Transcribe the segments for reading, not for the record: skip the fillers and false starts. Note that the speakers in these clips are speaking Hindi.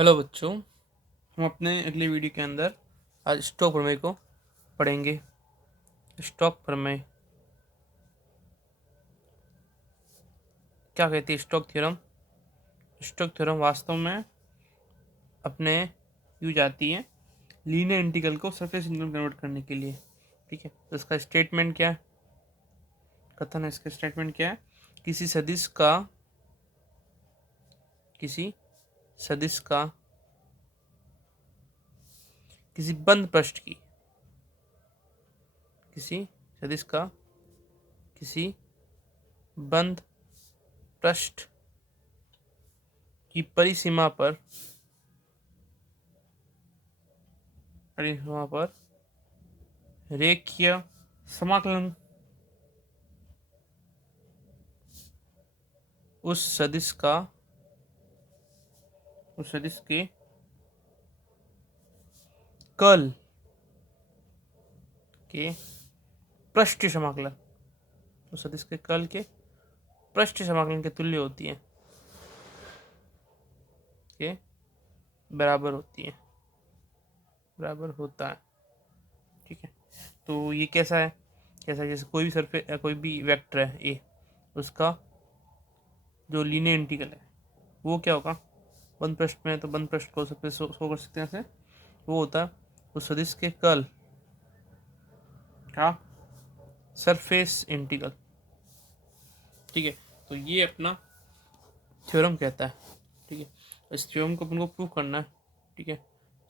हेलो बच्चों, हम अपने अगले वीडियो के अंदर आज स्टोक प्रमेय को पढ़ेंगे। स्टोक प्रमेय क्या कहती है? स्टोक थ्योरम वास्तव में अपने यूज आती है लीनियर इंटीग्रल को सरफेस इंटीग्रल कन्वर्ट करने के लिए। ठीक है, तो इसका स्टेटमेंट क्या है? कथन है, इसका स्टेटमेंट क्या है? किसी सदिश का किसी बंद पृष्ठ की किसी सदिश का किसी बंद पृष्ठ की परिसीमा पर रेखीय समाकलन उस सदिश के कर्ल के पृष्ठीय समाकलन उस सदिश के कर्ल के पृष्ठीय समाकलन के तुल्य होती है, के बराबर होता है। ठीक है, तो ये कैसा है? जैसे कोई भी सरफेस या कोई भी वेक्टर है ए, उसका जो लीनियर इंटीग्रल है वो क्या होगा? बंद पृष्ठ में है तो बंद पृष्ठ को सरफेस शो कर सकते हैं ऐसे। वो होता है उस सदिश के कर्ल का सरफेस इंटीग्रल। ठीक है, तो ये अपना थ्योरम कहता है। ठीक है, इस थ्योरम को अपन को प्रूव करना है। ठीक है,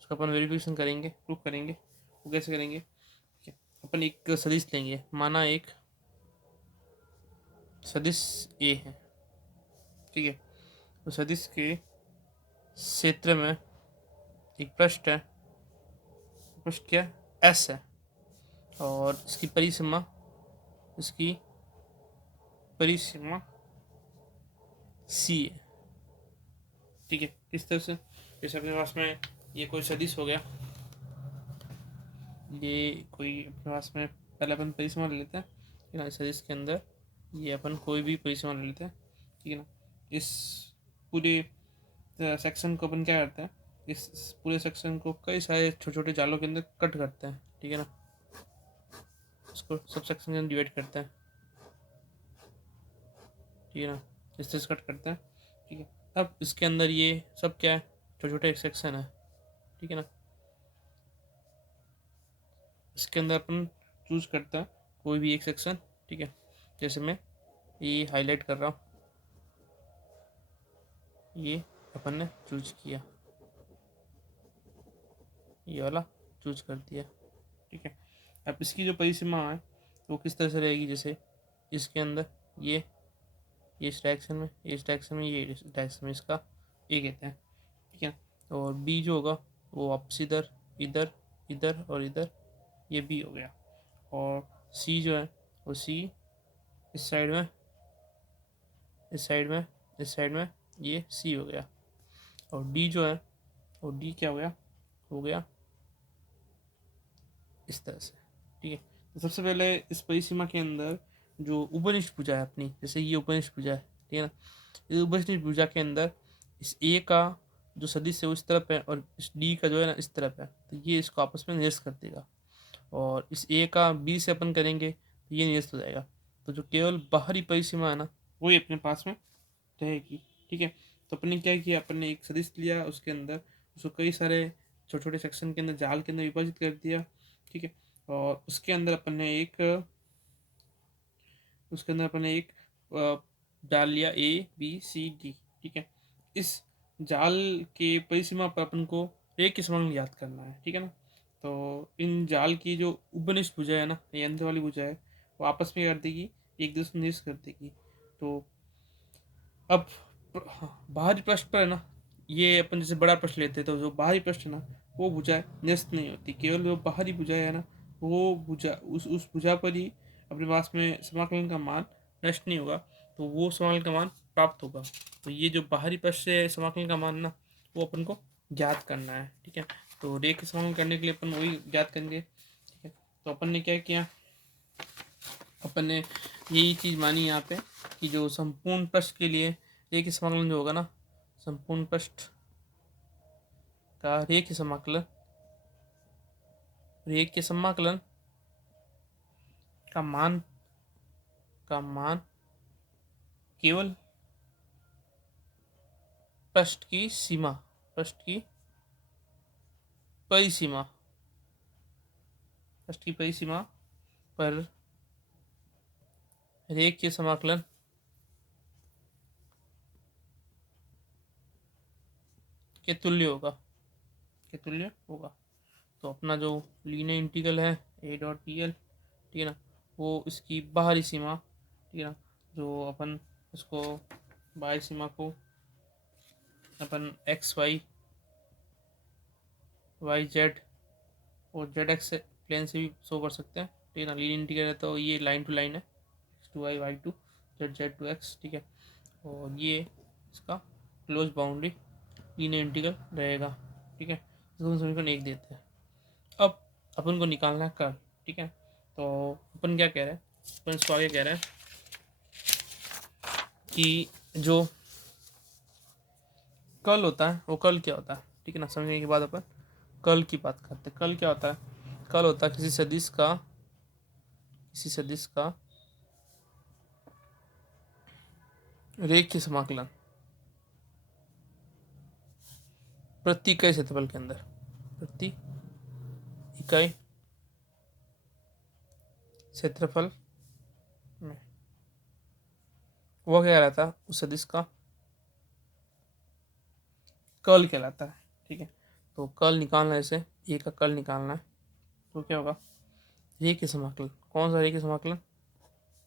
उसका अपन वेरिफिकेशन करेंगे, प्रूव करेंगे। वो कैसे करेंगे? ठीक है, अपन एक सदिश लेंगे, माना एक सदिश ए है। ठीक है, तो सदिश के क्षेत्र में एक पृष्ठ है, पृष्ठ क्या एस है, और इसकी परिसीमा सी है। ठीक है, किस तरह से? जैसे अपने पास में ये कोई सदिश हो गया, ये कोई अपने पास में पहले अपन परिसीमा ले लेते हैं। ठीक है ना, इस सदिश के अंदर ये अपन कोई भी परिसीमा ले लेते हैं। ठीक है ना, इस पूरे सेक्शन को अपन क्या करते हैं? इस पूरे सेक्शन को कई सारे छोटे छोटे जालों के अंदर कट करते हैं। ठीक है ना, इसको सब सेक्शन के अंदर डिवाइड करते हैं। ठीक है ना, इस तरह से कट करते हैं। ठीक है, अब इसके अंदर ये सब क्या है? छोटे छोटे सेक्शन है। ठीक है ना, इसके अंदर अपन चूज करता है कोई भी एक सेक्शन। ठीक है, जैसे मैं ये हाईलाइट कर रहा हूँ, ये अपन ने चूज किया, ये वाला चूज कर दिया। ठीक है, अब इसकी जो परिसीमा है वो किस तरह से रहेगी? जैसे इसके अंदर ये इस डायरेक्शन में, इस डायरेक्शन में, ये इस डायरेक्शन में, इसका ए कहते हैं। ठीक है, और बी जो होगा वो वापस इधर इधर इधर और इधर, ये बी हो गया। और सी जो है वो सी इस साइड में, इस साइड में, इस साइड में, ये सी हो गया। और डी जो है वो डी क्या हो गया इस तरह से। ठीक है, तो सबसे पहले इस परिसीमा के अंदर जो उपनिष्ठ भुजा है अपनी, जैसे ये उपनिष्ठ भुजा है। ठीक है ना, इस उपनिष्ठ भुजा के अंदर इस ए का जो सदिश है वो इस तरफ है, और इस डी का जो है ना इस तरफ है, तो ये इसको आपस में निरस्त कर देगा। और इस ए का बी से अपन करेंगे तो ये निरस्त हो जाएगा। तो जो केवल बाहरी परिसीमा है ना वही अपने पास में रहेगी। ठीक है, तो अपन ने क्या किया? अपन ने एक सदिश लिया, उसके अंदर उसको कई सारे छोटे छोटे सेक्शन के अंदर, जाल के अंदर विभाजित कर दिया। ठीक है, और उसके अंदर अपन ने एक जाल लिया ABCD। ठीक है, इस जाल के परिसीमा पर अपन को एक ही समांग याद करना है। ठीक है ना, तो इन जाल की जो उपनिष्ठ भुजा है ना, ये अंदर वाली भुजा है, वो आपस में कर देगी, एक दूसरे निरस्त कर देगी। तो अब बाहरी पृष्ठ पर है ना, ये अपन जैसे बड़ा पृष्ठ लेते हैं तो जो बाहरी पृष्ठ है ना वो भुजा निरस्त नहीं होती, केवल जो बाहरी भुजा है ना वो भुजा उस भुजा पर ही अपने पास में समाकलन का मान नष्ट नहीं होगा, तो वो समाकलन का मान प्राप्त होगा। तो ये जो बाहरी पृष्ठ से समाकलन का मान ना वो अपन को ज्ञात करना है। ठीक है, तो रेखा समाकलन करने के लिए अपन वही ज्ञात करेंगे। ठीक है, तो अपन ने क्या किया? अपन ने यही चीज़ मानी यहाँ पे कि जो संपूर्ण पृष्ठ के लिए एक समाकलन जो होगा ना, संपूर्ण पृष्ठ का रेखीय समाकलन का मान केवल पृष्ठ की परिसीमा पर रेखीय समाकलन के तुल्य होगा। तो अपना जो लीनियर इंटीग्रल है a डॉट dl, ठीक है ना, वो इसकी बाहरी सीमा, ठीक है ना, जो अपन उसको बाहरी सीमा को अपन एक्स वाई जेड और जेड एक्स प्लेन से भी शो कर सकते हैं, ठीक है ना। लीनियर इंटीग्रल है तो ये लाइन टू लाइन है, x to y, y to z, z to x, ठीक है। और ये इसका क्लोज बाउंड्री लीनियर इंटीग्रल रहेगा, ठीक है। इसको हम समीकरण 1 देते हैं। अब अपन को निकालना है कर्ल, ठीक है। तो अपन क्या कह रहे हैं, अपन इसको आगे कह रहे हैं कि जो कर्ल होता है वो कर्ल क्या होता है, ठीक है ना। समझने के बाद अपन कर्ल की बात करते हैं। कर्ल क्या होता है? कर्ल होता है किसी सदिश का रेखीय समाकलन प्रति इकाई क्षेत्रफल के अंदर, प्रति इकाई क्षेत्रफल में। वो क्या रहता है? उस सदिश का कर्ल कहलाता है, ठीक है। तो कर्ल निकालना है, इसे ए का कर्ल निकालना है, तो क्या होगा? रेखीय समाकलन। कौन सा रेखीय समाकलन?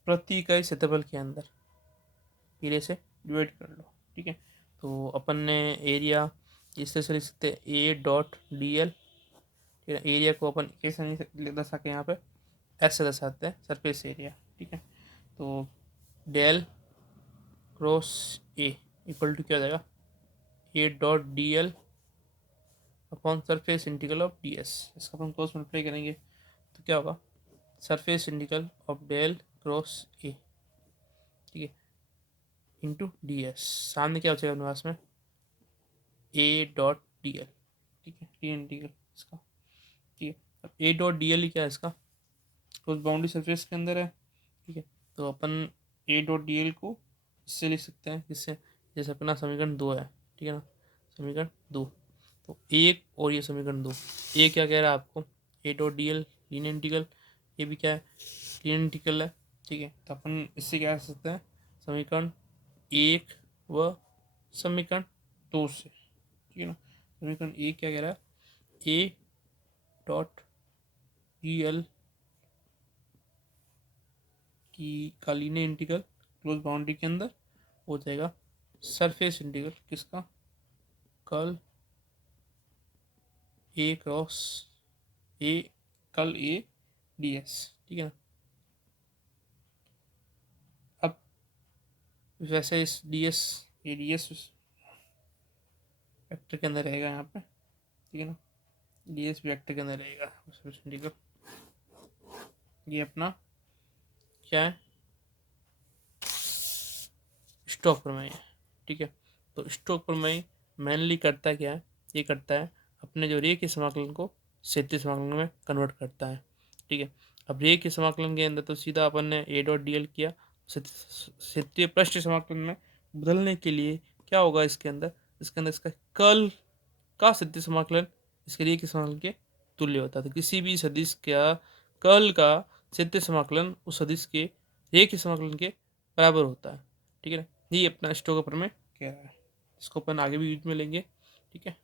प्रति इकाई क्षेत्रफल के अंदर एरिया से डिवाइड कर लो, ठीक है। तो अपन ने एरिया इस तरह से लिख सकते हैं ए डॉट डी एल, ठीक है। एरिया को अपन कैसे नहीं दर्शा के यहाँ पे ऐसे दर्शाते हैं, सरफेस एरिया, ठीक है। तो del cross A equal to क्या हो जाएगा? A dot d l upon surface integral of d s. इसका अपन क्रॉस मल्टीप्लाई करेंगे तो क्या होगा? Surface integral of del cross A, ठीक है, इंटू डी एस। सामने क्या हो जाएगा अपने पास में? ए डॉट डी एल, ठीक है, डी इंटीग्रल इसका, ठीक है। अब ए डॉट डी एल ही क्या है? इसका क्लोज बाउंड्री सरफेस के अंदर है, ठीक है। तो अपन ए डॉट डी एल को इससे लिख सकते हैं, किससे? जैसे अपना समीकरण 2 है, ठीक है ना, समीकरण 2। तो एक और ये समीकरण 2, ए क्या कह रहा है आपको? ए dot d L linear integral, ये भी क्या है? लीनियर इंटीग्रल है, ठीक है। तो अपन इससे क्या कर सकते हैं? समीकरण 1 व समीकरण 2 से, ठीक है ना। समीकरण 1 क्या कह रहा है? ए डॉट डी एल की का लीनियर इंटीग्रल क्लोज बाउंड्री के अंदर हो जाएगा सरफेस इंटीग्रल किसका? Curl A cross A, curl A D S, ठीक है ना। अब वैसे इस D S, A D S vector के अंदर रहेगा यहाँ पे, ठीक है ना। डी एस वेक्टर के अंदर रहेगा सरफेस इंटीग्रल। ये अपना क्या है? स्टोक प्रमेय, ठीक है। तो स्टोक प्रमेय मेनली करता क्या है? ये करता है अपने जो रेखीय समाकलन को क्षेत्रीय समाकलन में कन्वर्ट करता है, ठीक है। अब रेखीय समाकलन के अंदर तो सीधा अपन ने ए डॉट डी एल किया, क्षेत्रीय पृष्ठ समाकलन में बदलने के लिए क्या होगा इसके अंदर? इसका कर्ल का क्षेत्रीय समाकलन इसके रेखीय समाकलन के तुल्य होता है। तो किसी भी सदिश का कर्ल का क्षेत्रीय समाकलन उस सदिश के रेखीय समाकलन के बराबर होता है, ठीक है ना। ये अपना स्टोक प्रमेय कह रहा है, इसको अपन आगे भी यूज में लेंगे, ठीक है।